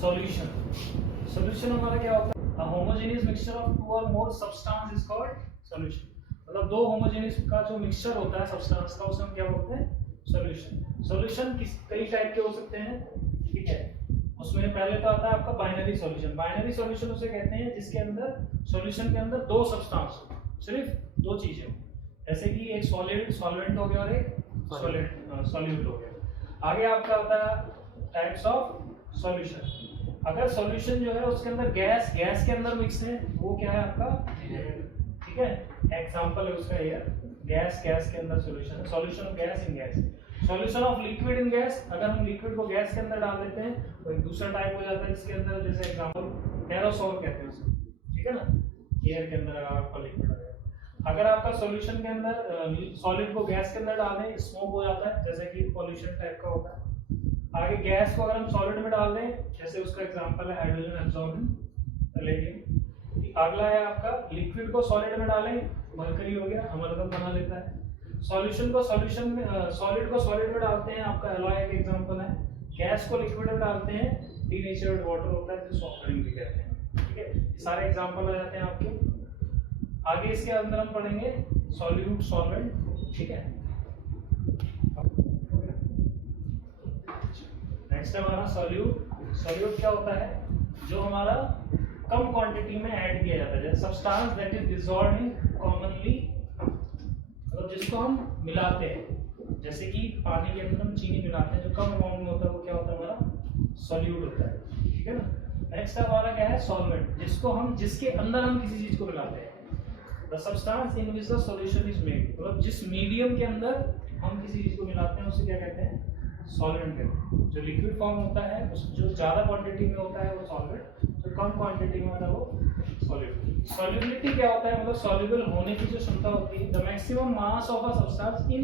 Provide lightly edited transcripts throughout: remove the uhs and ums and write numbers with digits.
Solution. Solution हमारा क्या होता है? A homogeneous mixture of two or more substance is called solution। मतलब दो होमोजेनियस का जो मिक्सचर होता है सब्सटेंस का, उसे हम क्या बोलते हैं? सॉल्यूशन। सॉल्यूशन कई टाइप के हो सकते हैं, ठीक है। उसमें पहले तो आता है आपका बाइनरी सॉल्यूशन। बाइनरी सॉल्यूशन उसे कहते हैं जिसके अंदर सॉल्यूशन के अंदर दो सब्सटेंस हो, सिर्फ दो चीजें, जैसे कि एक सॉलिड सॉल्वेंट हो गया और एक सॉलिड सॉल्यूट हो गया। आगे आपका आता है टाइप्स ऑफ सॉल्यूशन। अगर सॉल्यूशन जो है उसके अंदर गैस के अंदर मिक्स है, वो क्या है आपका? ठीक है, एग्जांपल है उसका ये, गैस के अंदर सॉल्यूशन है, solution of gas in gas. Solution of liquid in gas, अगर हम लिक्विड को गैस के अंदर डाल देते हैं तो एक दूसरा टाइप हो जाता है जिसके अंदर, जैसे एग्जांपल एरोसोल कहते हैं उसे, ठीक है ना, एयर के अंदर अगर आपका लिक्विड आ गया। अगर आपका सॉल्यूशन के अंदर सॉलिड को गैस के अंदर डाल दें, स्मोक हो जाता है, जैसे कि पॉल्यूशन टाइप का होता है। आगे गैस को अगर हम सॉलिड में डाल दें, जैसे उसका एग्जांपल है हाइड्रोजन एब्सॉर्बिंग पैलेडियम। अगला है आपका लिक्विड को सॉलिड में डालें, मरकरी हो गया, अमरगम बना लेता है। सॉल्यूशन को सॉल्यूशन में सॉलिड को सॉलिड में डालते हैं, आपका एलॉय एक एग्जांपल है। गैस को लिक्विड में डालते हैं, डीनेचर्ड वाटर होता है जिसे सॉफ्ट ड्रिंक भी कहते हैं, ठीक है। ये सारे एग्जांपल आ जाते हैं आपके। आगे इसके अंदर हम पढ़ेंगे सॉल्यूट सॉल्वेंट, ठीक है। नेक्स्ट हमारा सॉल्यूट। सॉल्यूट क्या होता है? जो हमारा कम क्वांटिटी में ऐड किया जाता है, जैसे substance that is dissolved in commonly, मतलब जिसको हम मिलाते हैं, जैसे कि पानी के अंदर हम चीनी मिलाते हैं, जो कम अमाउंट में होता है वो क्या होता है? हमारा सॉल्यूट होता है, ठीक है ना। नेक्स्ट हमारा क्या है? सॉल्वेंट, जिसको हम जिसके अंदर हम किसी चीज को मिलाते हैं। The substance in which the solution is made, मतलब जिस मीडियम के अंदर हम किसी चीज को मिलाते हैं उसे क्या कहते हैं? सॉल्वेंट कहते हैं। जो लिक्विड फॉर्म होता है, जो ज्यादा क्वांटिटी में होता है वो सॉल्वेंट, जो कम क्वांटिटी में होता है वो सॉल्यूट। सॉल्युबिलिटी क्या होता है? मतलब सॉल्युबल होने की जो क्षमता होती है। The maximum mass of a substance in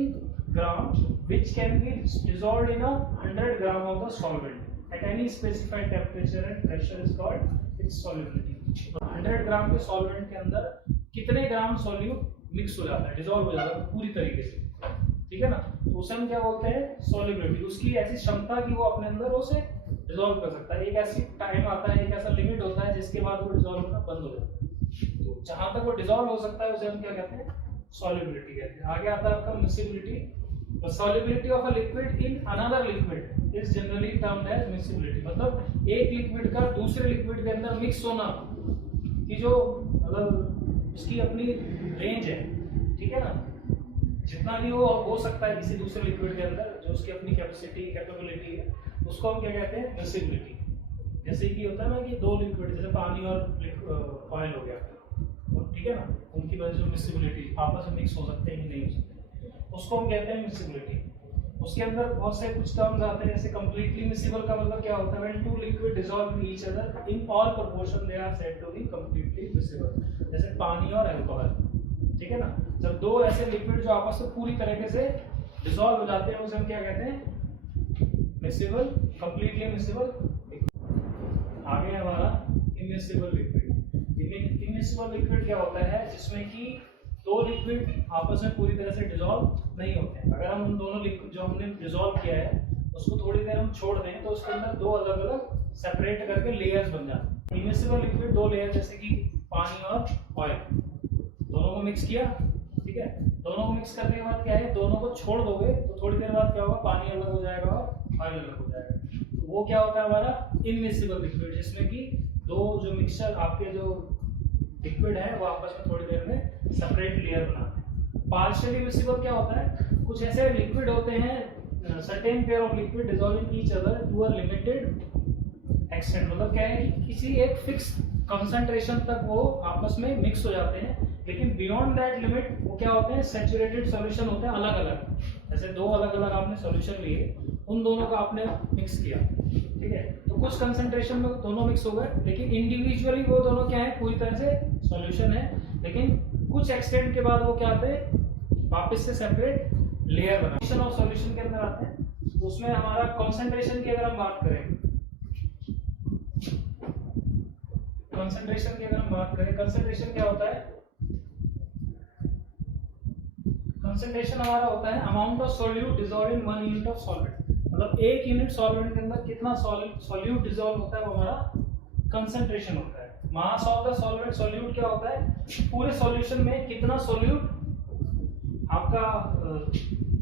gram which can be dissolved in 100 gram of the solvent at any specified temperature and pressure is called its solubility. 100 ग्राम के सॉल्वेंट के अंदर कितने ग्राम सॉल्यूट मिक्स हो जाता है, डिसॉल्व हो जाता है पूरी तरीके से, ठीक है ना। तो उसे हम क्या बोलते हैं? सॉल्युबिलिटी। उसकी ऐसी क्षमता कि वो अपने अंदर उसे डिसॉल्व कर सकता है। एक ऐसी टाइम आता है, एक ऐसा लिमिट होता है जिसके बाद वो डिसॉल्व होना बंद हो जाता है। तो जहां तक वो डिसॉल्व हो सकता है उसे हम क्या कहते हैं? सॉल्युबिलिटी कहते हैं। आगे आता है आपका miscibility. The solubility of a liquid in another liquid is generally termed as miscibility. मतलब एक लिक्विड का दूसरे लिक्विड के अंदर मिक्स होना की जो मतलब उसकी अपनी रेंज है, ठीक है ना, जितना भी वो हो सकता है किसी दूसरे लिक्विड के अंदर, जो उसकी अपनी कैपेसिटी कैपेबिलिटी है, उसको हम क्या कहते हैं? मिसिबिलिटी। जैसे कि होता है ना कि दो लिक्विड, जैसे पानी और ऑयल हो गया, ठीक है ना, उनकी वजह से मिसिबिलिटी आपस में मिक्स हो सकते हैं कि नहीं हो सकते, उसको हम कहते हैं मिसिबिलिटी। उसके अंदर बहुत से कुछ टर्म्स आते हैं, जैसे कंप्लीटली मिसिबल का मतलब क्या होता है? When two liquid dissolve in each other in all proportion they are said to be completely miscible. जैसे पानी और अल्कोहल, ठीक है ना, जब दो ऐसे लिक्विड जो आपस में पूरी तरीके से डिसॉल्व हो जाते हैं उसे हम क्या कहते हैं? Miscible, completely miscible. आगे हमारा इमिसिबल लिक्विड। इमिसिबल लिक्विड क्या होता है? जिसमें कि दो लिक्विड आपस में पूरी तरह से डिसॉल्व नहीं होते हैं। अगर हम उन दोनों लिक्विड जो हमने डिसॉल्व किया है उसको थोड़ी देर हम छोड़ दें तो उसके अंदर दो अलग अलग सेपरेट करके लेयर्स बन जाते हैं। इमिसिबल लिक्विड दो लेयर, जैसे कि पानी और ऑयल, दोनों को मिक्स किया, ठीक है, दोनों को मिक्स करने के बाद क्या है? दोनों को छोड़ दोगे तो थोड़ी देर बाद क्या होगा? पानी अलग हो जाएगा और ऑयल अलग हो जाएगा। तो वो क्या होता है? हमारा इमिसिबल लिक्विड, जिसमें कि दो जो मिक्सचर आपके जो लिक्विड है वो आपस में थोड़ी देर में सेपरेट लेयर बनाते हैं। पार्शियली मिसिबल क्या होता है? कुछ ऐसे लिक्विड होते हैं, certain pair of liquid dissolving each other to a limited extent. मतलब क्या है कि किसी एक फिक्स कंसंट्रेशन तक वो आपस में मिक्स हो जाते हैं, लेकिन बियॉन्ड दैट लिमिट वो क्या होते हैं? सैचुरेटेड सॉल्यूशन होते हैं, अलग अलग। जैसे दो अलग अलग आपने सॉल्यूशन लिए, उन दोनों को आपने मिक्स किया, ठीक है, तो कुछ कंसंट्रेशन में दोनों मिक्स हो गए, लेकिन इंडिविजुअली वो दोनों क्या है? पूरी तरह से सॉल्यूशन है, लेकिन कुछ एक्सटेंट के बाद वो क्या आते हैं? वापस से सेपरेट लेयर बनाते हैं। सॉल्यूशन के अंदर आते हैं, तो उसमें हमारा कंसंट्रेशन की अगर हम बात करें, कंसंट्रेशन क्या होता है? कंसंट्रेशन हमारा होता है amount of solute dissolved in 1 unit of solvent. मतलब एक यूनिट सॉल्वेंट के अंदर कितना सॉल्यूट डिसॉल्व होता है वो हमारा कंसंट्रेशन होता है। Mass of the solvent solute क्या होता है, पूरे सॉल्यूशन में कितना सॉल्यूट आपका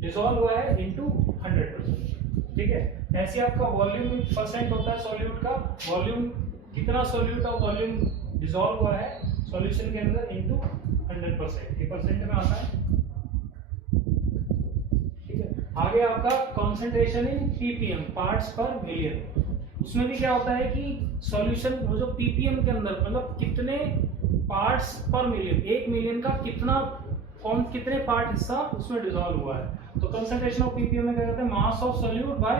डिसॉल्व हुआ है इनटू 100%। ठीक है, ऐसे आपका वॉल्यूम परसेंट होता है सॉल्यूट का, वॉल्यूम कितना सॉल्यूट और वॉल्यूम डिसॉल्व हुआ है सॉल्यूशन के अंदर इनटू 100%, ये परसेंट में आता है। ठीक है, आगे आपका कंसंट्रेशन इन पीपीएम, पार्ट्स पर मिलियन। उसमें भी क्या होता है कि सॉल्यूशन वो जो पीपीएम के अंदर मतलब कितने पार्ट्स पर मिलियन, 1 मिलियन का कितने पार्ट हिस्सा उसमें डिसॉल्व हुआ है। तो कंसंट्रेशन ऑफ पीपीएम में क्या कहते हैं, mass of solute by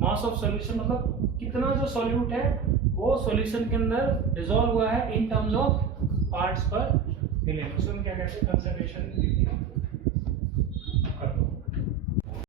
mass of solution, मतलब कितना जो सॉल्यूट है वो सॉल्यूशन के अंदर डिसॉल्व हुआ है इन टर्म्स ऑफ पार्ट्स पर मिलियन, उसमें क्या कहते हैं कंसंट्रेशन पीपीएम।